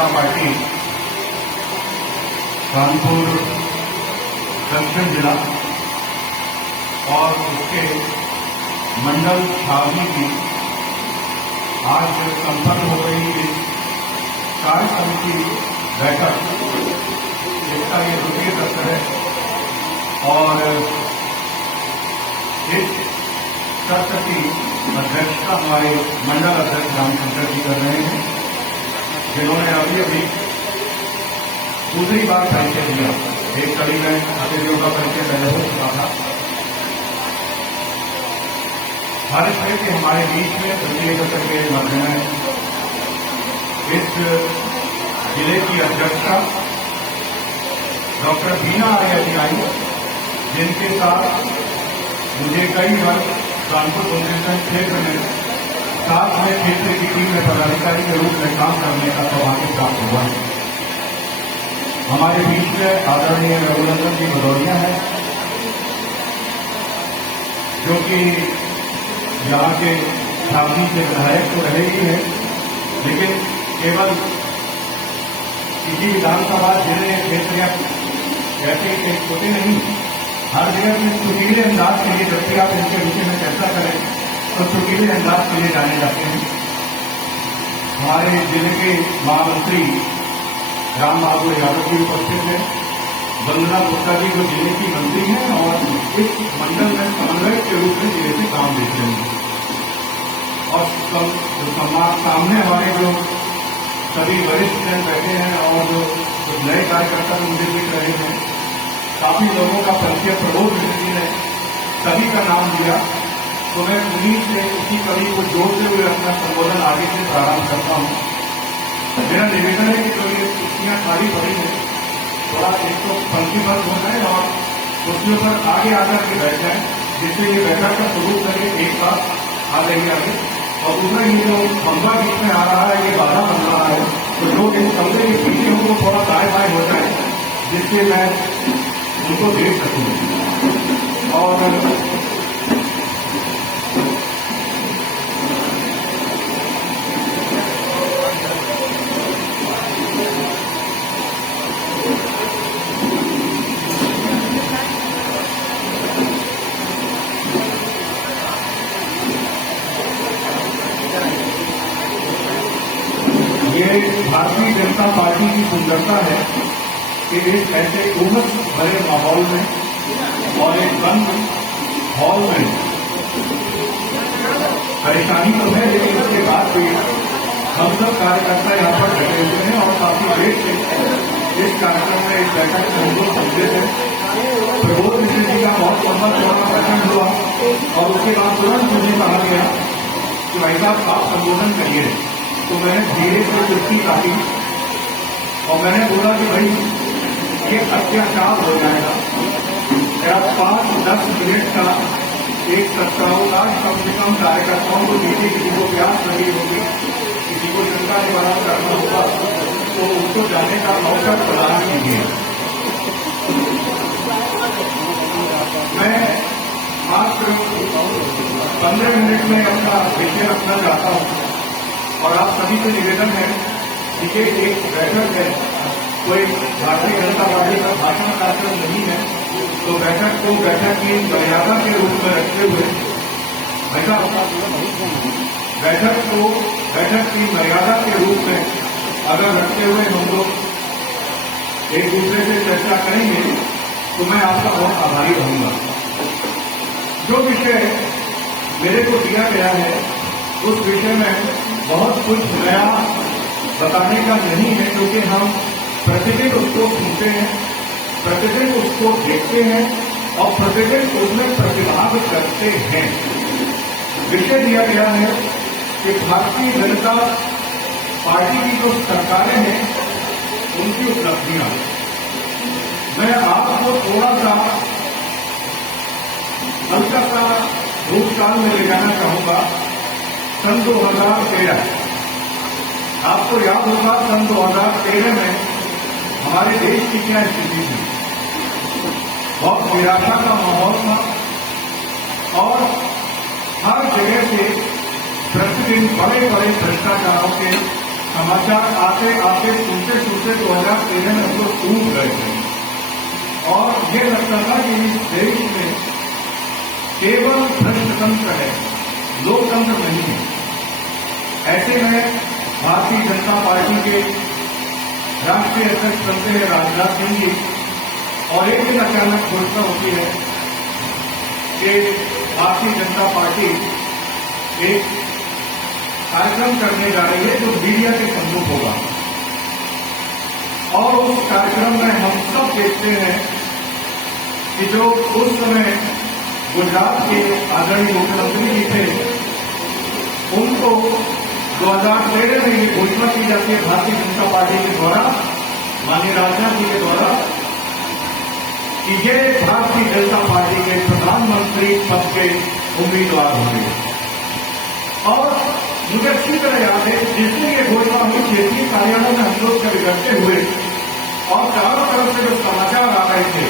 जनता party Kanpur दक्षिण जिला और उसके मंडल छावनी की आज संपन्न हो रही इस कार्य समिति बैठक, इसका ये द्वितीय सत्र है और इस सत्र की अध्यक्षता हमारे मंडल अध्यक्ष रामशंकर जी कर रहे हैं, जिन्होंने अभी अभी दूसरी बार परिचय दिया। एक कड़ी में अतिथियों का परिचय पहले हो चुका था। हर तरह के हमारे बीच में तृतीय सत्र के मध्य में इस जिले की अध्यक्षता डॉक्टर बीना आर्या जी आई, जिनके साथ मुझे कई वर्ष कानपुर बुंदेलखंड क्षेत्र में साथ में क्षेत्र की टीम में पदाधिकारी के रूप में काम करने का सौभाग्य प्राप्त हुआ। हमारे बीच में आदरणीय रघुनंदन जी भदौरिया है, जो कि यहाँ के छावनी के विधायक तो रहे ही हैं, लेकिन केवल किसी विधानसभा जिले क्षेत्र या ऐसे एक छोटे नहीं, हर जगह में सुटीले अंदाज के लिए जब भी आप इनके विषय में चर्चा करें तो सुटीले अंदाज के लिए जाने जाते हैं। हमारे जिले के महामंत्री राम बहादुर यादव जी उपस्थित हैं, वंदना गुप्ता जी जो जिले की मंत्री हैं और इस मंडल में समन्वयक के रूप में जिले से काम देते हैं, और सामने हमारे जो सभी वरिष्ठ जन बैठे हैं और जो नए कार्यकर्ता मुझे दिख रहे हैं, काफी लोगों का परिचय प्रबोध जी ने सभी का नाम दिया, तो मैं उन्हीं से उसी कवि को जोड़ते हुए अपना संबोधन आगे से प्रारंभ करता हूँ। मेरा निवेदन है कि जो ये कुर्सियां खाली पड़ी है, थोड़ा एक तो पंक्तिबद्ध हो जाए और कुर्सियों पर आगे आकर के बैठ जाए, जिससे ये बैठक का स्वरूप करके एक साथ आ जाएंगे आगे। और दूसरा ये जो खंभा बीच में आ रहा है, ये बाधा बन रहा है, तो लोग इस कमरे के पीछे उनको थोड़ा दाएं बाएं हो जाए, जिससे मैं उनको देख सकूं। और ये भारतीय जनता पार्टी की सुंदरता है कि एक ऐसे उमस भरे माहौल में और एक बंद हॉल में परेशानी तो है, लेकिन उसके बाद भी हम सब कार्यकर्ता यहाँ पर बैठे हुए हैं और काफी देर से इस कार्यक्रम में इस बैठक में हम लोग समझे थे। प्रबोध मिश्र जी का बहुत लंबा चौड़ा प्रकरण हुआ और उसके बाद तुरंत मुझे कहा गया कि भाई साहब आप संबोधन करिए, तो मैंने धीरे से कुर्सी काटी और मैंने बोला कि भाई ये अत्याचार हो जाएगा, मेरा 5-10 मिनट का एक सत्तावकाश कम से कम कार्यकर्ताओं को दीजिए, किसी को प्यास लगी होगी, किसी को जनता निवारण करना होगा, तो उसको जाने का अवसर प्रदान कीजिए। मैं मात्र 15 मिनट में अपना विषय रखना चाहता हूँ और आप सभी से निवेदन है कि ये एक बैठक है, कोई भारतीय जनता पार्टी का भाषण कार्यक्रम नहीं है, तो बैठक को बैठक की मर्यादा के रूप में रखते हुए बैठक को बैठक की मर्यादा के रूप में अगर रखते हुए हम लोग एक दूसरे से चर्चा करेंगे तो मैं आपका बहुत आभारी रहूंगा। जो विषय मेरे को दिया गया है उस विषय में बहुत कुछ नया बताने का नहीं है, क्योंकि हम प्रतिदिन उसको सुनते हैं, प्रतिदिन उसको देखते हैं और प्रतिदिन उसमें प्रतिभाग करते हैं। विषय दिया गया है कि भारतीय जनता पार्टी की जो सरकारें हैं उनकी उपलब्धियां। मैं आपको थोड़ा सा हल्का सा भूतकाल में ले जाना चाहूंगा। सन 2013, आपको याद होगा सन 2013 में हमारे देश की क्या स्थिति थी। बहुत निराशा का माहौल था और हर जगह से प्रतिदिन बड़े बड़े भ्रष्टाचारों के समाचार आते आते सुनते सुनते 2013 में हम लोग टूट गए थे और ये लगता था कि इस देश में केवल भ्रष्टतंत्र है, लोकतंत्र नहीं है। ऐसे में भारतीय जनता पार्टी के राष्ट्रीय अध्यक्ष बनते हैं राजनाथ सिंह जी और एक दिन अचानक घोषणा होती है कि भारतीय जनता पार्टी एक कार्यक्रम करने जा रही है जो मीडिया के सम्मुख होगा और उस कार्यक्रम में हम सब देखते हैं कि जो उस समय गुजरात के आदरणीय मुख्यमंत्री जी थे उनको 2013 में ये घोषणा की जाती है भारतीय जनता पार्टी के द्वारा, माननीय राजनाथ जी के द्वारा, कि ये भारतीय जनता पार्टी के प्रधानमंत्री पद के उम्मीदवार होंगे। और मुझे अच्छी तरह याद है जिस दिन ये घोषणा हुई क्षेत्रीय कार्यालय में हम लोग जब इकट्ठे हुए और चारों तरफ से जो समाचार आ रहे थे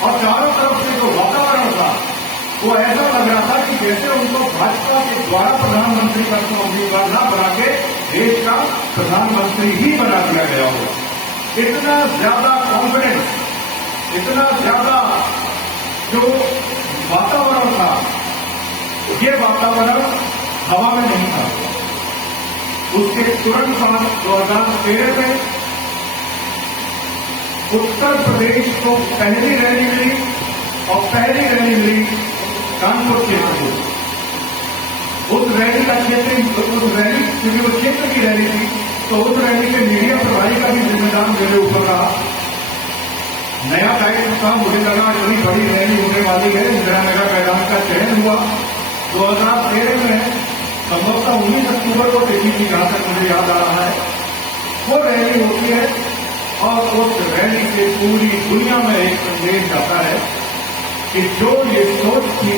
और चारों तरफ से जो वातावरण था वो ऐसा लग रहा था कि जैसे उनको भाजपा के द्वारा प्रधानमंत्री पद का उम्मीदवार न बना के देश का प्रधानमंत्री ही बना दिया गया हो। इतना ज्यादा कॉन्फिडेंस, इतना ज्यादा जो वातावरण था, ये वातावरण हवा में नहीं था। उसके तुरंत बाद 2013 में उत्तर प्रदेश को पहली रैली मिली और पहली रैली मिली कानपुर क्षेत्र को। उस रैली का क्षेत्र, उस रैली क्योंकि वो क्षेत्र की रैली थी तो उस रैली के मीडिया प्रभारी का भी जिम्मेदार मेरे ऊपर रहा। नया दायित्व था, मुझे लगा इतनी बड़ी रैली होने वाली है, इंदिरा नगर मैदान का चयन हुआ 2013 में, संभवतः 19 अक्टूबर को देखी थी जहां तक मुझे याद आ रहा है। वो रैली होती है और उस रैली से पूरी दुनिया में एक संदेश आता है कि जो ये सोच थी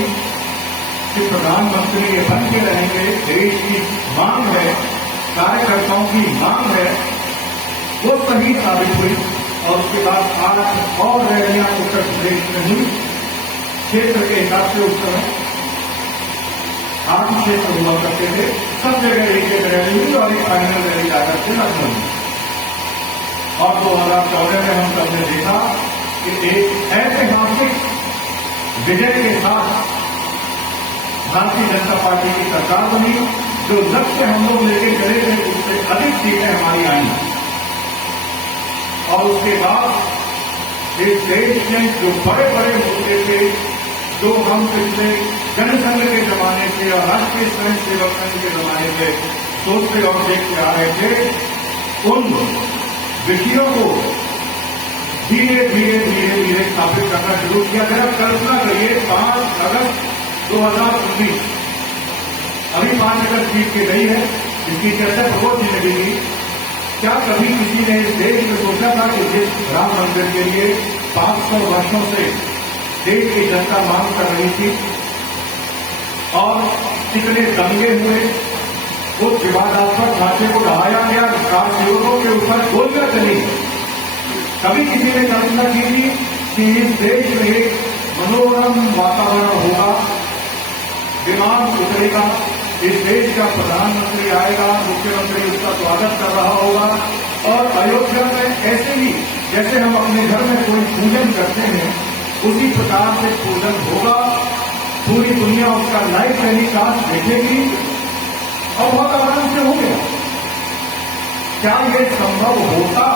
कि प्रधानमंत्री ये बन के रहेंगे, देश की मांग है, कार्यकर्ताओं की मांग है, वो सही साबित हुई। और उसके बाद 8 और रैलियां उत्तर प्रदेश में हुई क्षेत्र के हिसाब से। उस समय 8 क्षेत्र हुआ करते थे, सब जगह एक एक रैली हुई और एक फाइनल रैली जाकर के लखनऊ में। और 2014 में हम सबने देखा कि एक ऐतिहासिक विजय के साथ भारतीय जनता पार्टी की सरकार बनी। जो लक्ष्य हम लोग लेके चले थे उससे अधिक सीटें हमारी आई और उसके बाद इस देश में जो बड़े बड़े मुद्दे थे, जो हम पिछले जनसंघ के जमाने से और राष्ट्रीय स्वयं सेवक संघ के जमाने से सोचते और देखते आ रहे थे, उन विषयों को धीरे धीरे धीरे धीरे स्थापित करना शुरू किया। जरा कल्पना करिए 5 अगस्त 2019, अभी 5 अगस्त बीत के गई है, इसकी चर्चा प्रमोद जी ने भी की। क्या कभी किसी ने इस देश में सोचा था कि जिस राम मंदिर के लिए 500 वर्षों से देश की जनता मांग कर रही थी और कितने दंगे हुए, उस विवादास्पद ढांचे को ढहाया गया, कार सेवकों के ऊपर गोलियां चली। कभी किसी ने कल्पना की थी कि इस देश में एक मनोरम वातावरण होगा, विमान उतरेगा, इस देश का प्रधानमंत्री आएगा, मुख्यमंत्री उसका स्वागत कर रहा होगा और अयोध्या में ऐसे ही जैसे हम अपने घर में कोई पूजन करते हैं उसी प्रकार से पूजन होगा, पूरी दुनिया उसका लाइव टेलीकास्ट देखेगी और बहुत आराम से हो गया। क्या यह संभव होता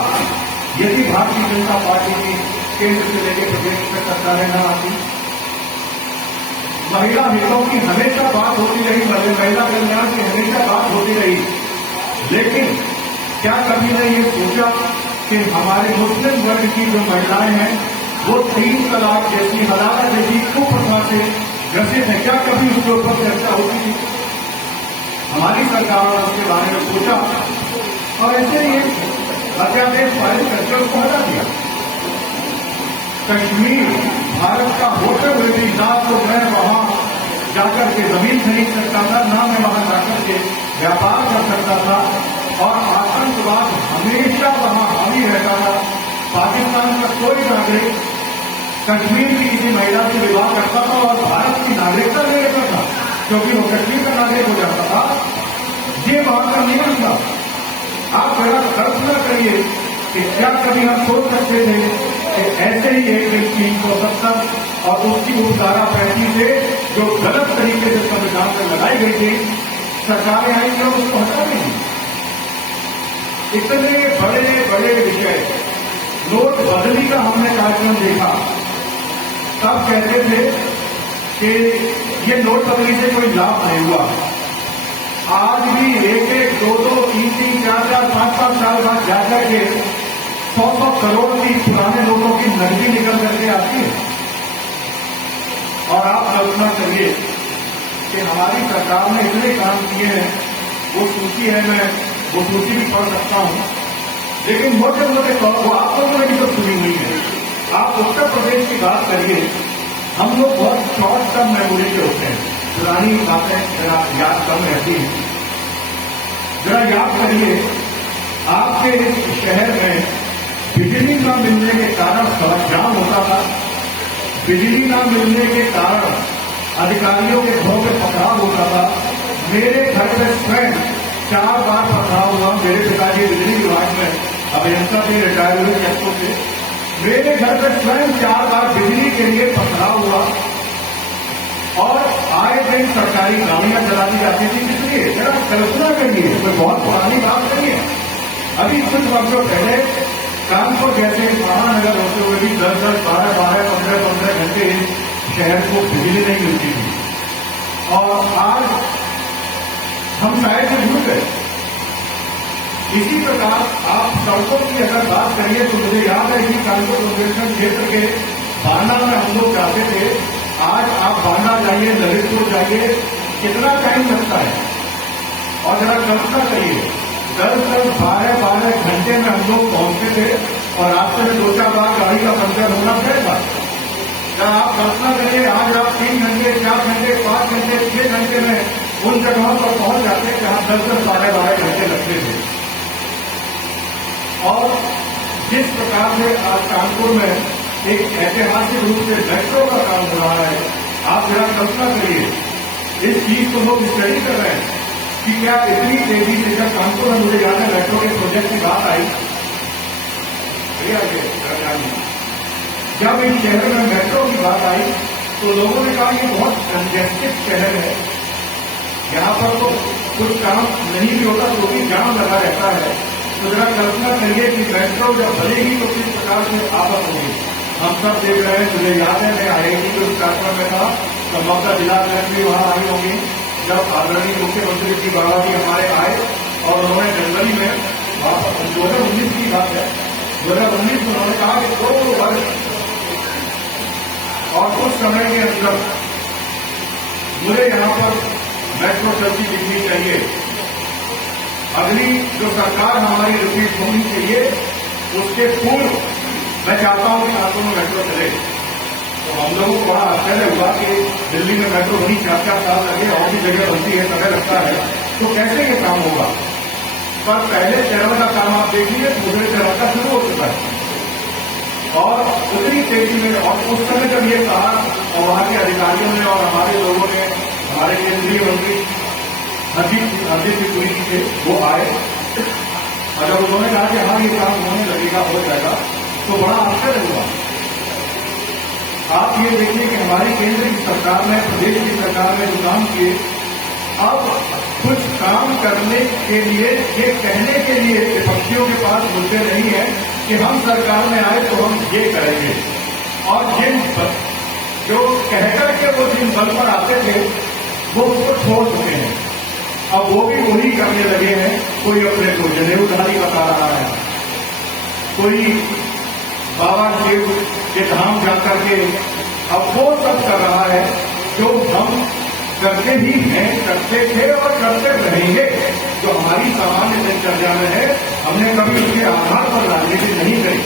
यदि भारतीय जनता पार्टी की केंद्र से लेकर प्रदेश में सरकारें न आती? महिला हितों की हमेशा बात होती रही, महिला कल्याण की हमेशा बात होती रही, लेकिन क्या कभी ने ये सोचा कि हमारे मुस्लिम वर्ग की जो महिलाएं हैं वो 3 तलाक जैसी, हलाला जैसी कुप्रथा से ग्रसित है? क्या कभी उसके ऊपर चर्चा होती थी? हमारी सरकार ने उसके बारे में सोचा और ऐसे ही अध्यादेश पारित करके उसको हटा दिया। कश्मीर भारत का होते हुए भी ना तो मैं वहां जाकर के जमीन खरीद सकता था, ना मैं वहां जाकर के व्यापार कर सकता था और आतंकवाद हमेशा वहां हावी रहता था। पाकिस्तान का कोई नागरिक कश्मीर की किसी महिला से विवाह करता था और भारत की नागरिकता ले लेता था क्योंकि वो कश्मीर का नागरिक हो जाता था। ये वहां का नियम था। आप जरा कल्पना करिए कि क्या कभी हम सोच सकते थे कि ऐसे ही एक दिन 370 और उसकी उपधारा 35 से जो गलत तरीके से संविधान पर लगाई गई थी, सरकारें आएंगी और उसको हटा देंगी। इतने बड़े बड़े विषय, नोट बदली का हमने कार्यक्रम देखा, तब कहते थे कि ये नोट बदली से कोई लाभ नहीं हुआ। आज भी एक एक, दो दो, तीन तीन, चार चार, पांच पांच साल बाद जाकर के 100 करोड़ की पुराने नोटों की नकदी निकल करके आती है। और आप कल्पना करिए कि हमारी सरकार ने इतने काम किए हैं, वो सूची है, मैं वो सूची भी पढ़ सकता हूं, लेकिन मोटे मोटे तौर वो आप लोगों ने भी तो सुनी हुई है। आप उत्तर प्रदेश की बात करिए, हम लोग बहुत शॉर्ट टर्म मेमोरी के होते हैं, पुरानी बातें जरा याद कम रहती हैं। जरा याद करिए, आपके इस शहर में बिजली न मिलने के कारण सड़क जाम होता था, बिजली न मिलने के कारण अधिकारियों के घरों में पथराव होता था। मेरे घर में स्वयं 4 बार पथराव हुआ। मेरे पिताजी बिजली विभाग में अभियंता थे, रिटायर हुए कैप्टन थे। मेरे घर में स्वयं 4 बार बिजली के लिए पथराव हुआ और आए दिन सरकारी गाड़ियां चला दी जाती थी। इसलिए जरा कल्पना करिए, कोई बहुत पुरानी बात नहीं है। अभी कुछ वर्षों पहले कानपुर जैसे महानगर होते हुए भी 10-10, 12-12, 15-15 घंटे शहर को बिजली नहीं मिलती थी, और आज हम शायद से जुड़ गए। इसी प्रकार आप सड़कों की अगर बात करिए तो मुझे याद है कि कानपुर बुंदेलखंड क्षेत्र के बांदा में हम लोग जाते थे। आज आप बांदा जाइए, ललितपुर जाइए, कितना टाइम लगता है। और जरा कल्पना करिए, 10-10, 12-12 घंटे में हम लोग पहुंचते थे और रास्ते में 2-4 बार गाड़ी का पंचर होना पड़ेगा। जरा आप कल्पना करिए, आज आप 3 घंटे, 4 घंटे, 5 घंटे, 6 घंटे में उन जगहों पर पहुंच जाते जहां 10-10, 12-12 घंटे लगते थे। और जिस प्रकार से आज कानपुर में एक ऐतिहासिक रूप से मेट्रो का काम हो रहा है, आप जरा कल्पना करिए, इस चीज को लोग स्टडी कर रहे हैं कि क्या इतनी तेजी से, जब कानपुर में मुझे याद है मेट्रो के प्रोजेक्ट की बात आई, जब इस शहर में मेट्रो की बात आई तो लोगों ने कहा ये बहुत कंजेस्टेड शहर है, यहाँ पर तो कुछ काम नहीं भी होता तो भी जाम लगा रहता है। तो जरा कल्पना करिए कि मेट्रो जब बनेगी तो किस प्रकार से आफत होगी। हम सब देख रहे हैं, मुझे याद है मैं IIT के उस कार्यक्रम में था, संभवतः जिला कलेक्टर भी वहां आई होंगी, जब आदरणीय मुख्यमंत्री जी बाबा भी हमारे आए और उन्होंने जनवरी में 2019 की बात है, 2019 में उन्होंने कहा कि 2 वर्ष और कुछ समय के अंदर मुझे यहाँ पर मेट्रो चलती दिखनी चाहिए। अगली जो सरकार हमारी रिपीट होनी चाहिए, उसके पूर्व मैं चाहता हूं कि कानपुर में मेट्रो चले। तो हम लोगों को बड़ा आश्चर्य हुआ कि दिल्ली में मेट्रो बनी 4-4 साल लगे, और भी जगह बनती है, समय लगता है, तो कैसे ये काम होगा। पर पहले चरण का काम आप देखिए, दूसरे चरण का शुरू हो चुका है और उतनी तेजी में। और उस समय जब ये कहा और वहां के अधिकारियों ने और हमारे लोगों ने, हमारे केंद्रीय मंत्री हरदीप सिंह पुरी जी थे, वो आए और जब उन्होंने कहा कि हाँ ये काम होने लगेगा, हो जाएगा, तो बड़ा आश्चर्य हुआ। आप ये देखिए कि हमारी केंद्र की सरकार ने, प्रदेश की सरकार ने जो काम किए, अब कुछ काम करने के लिए, ये कहने के लिए विपक्षियों के पास मुद्दे नहीं है कि हम सरकार में आए तो हम ये करेंगे। और जिन जो कहकर के वो जिन बल पर आते थे वो उसको छोड़ चुके हैं, अब वो भी वही करने लगे हैं। कोई अपने को जनेऊधारी बता रहा है, कोई बाबा शिव के धाम जाकर के अब वो सब कर रहा है जो हम करते ही हैं, करते थे और करते रहेंगे। जो हमारी सामान्य दिनचर्या में है, हमने कभी उसके आधार पर राजनीति नहीं करी।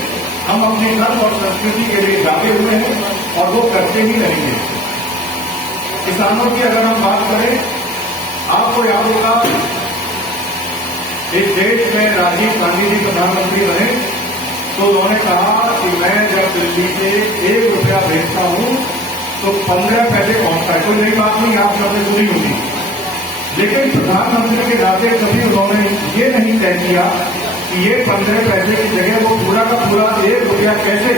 हम अपने धर्म और संस्कृति के लिए जागे हुए हैं और वो करते ही रहेंगे। किसानों की अगर हम बात करें, आपको याद होगा इस देश में राजीव गांधी जी प्रधानमंत्री बने तो उन्होंने कहा कि मैं जब दिल्ली से 1 रुपया भेजता हूं तो 15 पैसे पहुंचता है। कोई नई बात नहीं, आप सबने सुनी होगी। लेकिन प्रधानमंत्री के नाते कभी उन्होंने ये नहीं तय किया कि ये 15 पैसे की जगह वो पूरा का पूरा 1 रुपया कैसे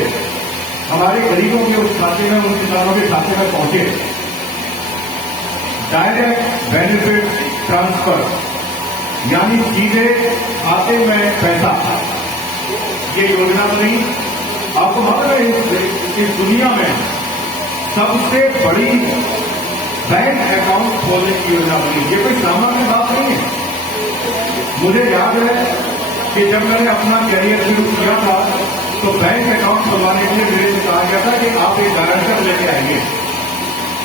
हमारे गरीबों के उस खाते में, उन किसानों के खाते में पहुंचे। डायरेक्ट बेनिफिट ट्रांसफर यानी सीधे खाते में पैसा, ये योजना बनी। आपको मालूम है इस दुनिया में सबसे बड़ी बैंक अकाउंट खोलने की योजना बनी। ये कोई सामान्य बात नहीं है। मुझे याद है कि जब मैंने अपना कैरियर शुरू किया था तो बैंक अकाउंट खुलवाने के लिए मेरे से कहा गया था कि आप एक गारंटर लेके आएंगे।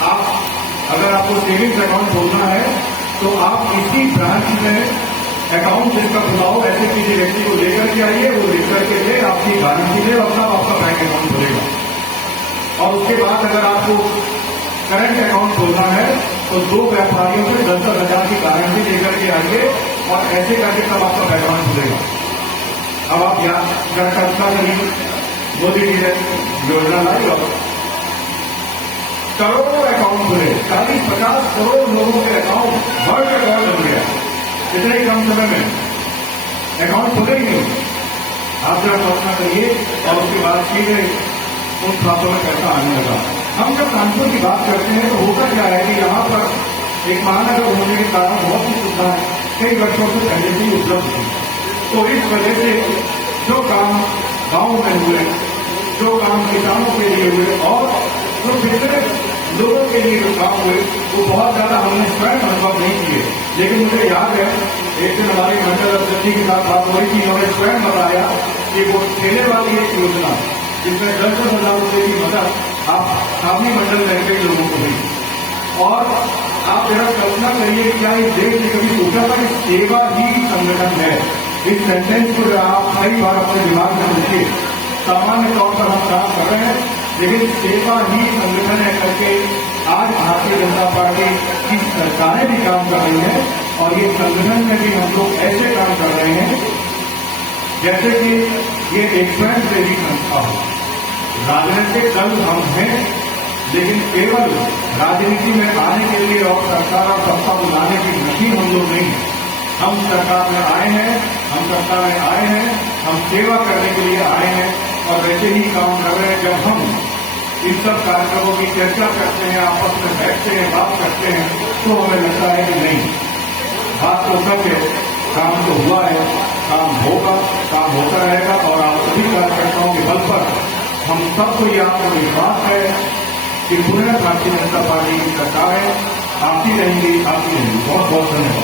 आप अगर आपको सेविंग्स अकाउंट खोलना है तो आप इसी ब्रांच में अकाउंट जिसका खुलाओ ऐसे किसी व्यक्ति को लेकर के आइए, वो लिख करके दे, आपकी गारंटी दे और तब आपका बैंक अकाउंट खुलेगा। और उसके बाद अगर आपको करंट अकाउंट खोलना है तो 2 व्यापारियों से 10-10 हजार की गारंटी लेकर के आइए और ऐसे करके तब आपका बैंक अकाउंट खुलेगा। अब आप यहाँ कल्पना करिए, मोदी जी ने योजना लाई और करोड़ों अकाउंट खुले, 40-50 करोड़ लोगों के अकाउंट वर्ल्ड रिकॉर्ड बन गया इतने कम समय में। अकाउंट खुले ही नहीं, आप जरा कल्पना करिए। और उसके बाद सीधे उन खातों में पैसा आने लगा। हम जब कानपुर की बात करते हैं तो होता क्या है कि यहाँ पर एक महानगर होने के कारण बहुत सी सुविधाएं कई वर्षों से पहले से ही उपलब्ध थी। तो इस वजह से जो काम गांव में हुए, जो काम किसानों के लिए हुए और जो पिछड़े लोगों के लिए जो काम हुए वो बहुत ज्यादा हमने स्वयं अनुभव नहीं किए। लेकिन मुझे याद है एक दिन हमारे मंडल अध्यक्ष के साथ बात हुई कि उन्होंने स्वयं बताया कि वो ठेले वाली एक योजना जिसमें 10-10 हजार रुपये की मदद आप छावनी मंडल बैंक के लोगों को हुई। और आप जरा कल्पना करिए क्या इस देश ने कभी सोचा था कि सेवा ही संगठन है। इस सेंटेंस को आप कई बार अपने दिमाग में रखिए। सामान्य तौर पर हम काम कर रहे हैं लेकिन सेवा ही संगठन है करके आज भारतीय जनता पार्टी की सरकारें भी काम कर रही हैं और ये संगठन में भी हम लोग ऐसे काम कर रहे हैं जैसे कि ये एक स्वयं सेवी संस्था हो। राजनीतिक दल हम हैं लेकिन केवल राजनीति में आने के लिए और सरकार और सत्ता बुलाने की मशीन हम लोग नहीं। हम सरकार में आए हैं, हम सत्ता में आए हैं, हम सेवा करने के लिए आए हैं और वैसे ही काम कर रहे हैं। जब हम इन सब कार्यक्रमों की चर्चा करते हैं, आपस में बैठते हैं, बात करते हैं तो हमें लगता है कि नहीं, बात तो सच है, काम तो हुआ है, काम होगा, काम होता रहेगा। और आप सभी कार्यकर्ताओं के बल पर हम सबको ये आत्मविश्वास है कि पुनः भारतीय जनता पार्टी की सरकार है, आती रहेंगी, आती रहेंगी। बहुत बहुत धन्यवाद।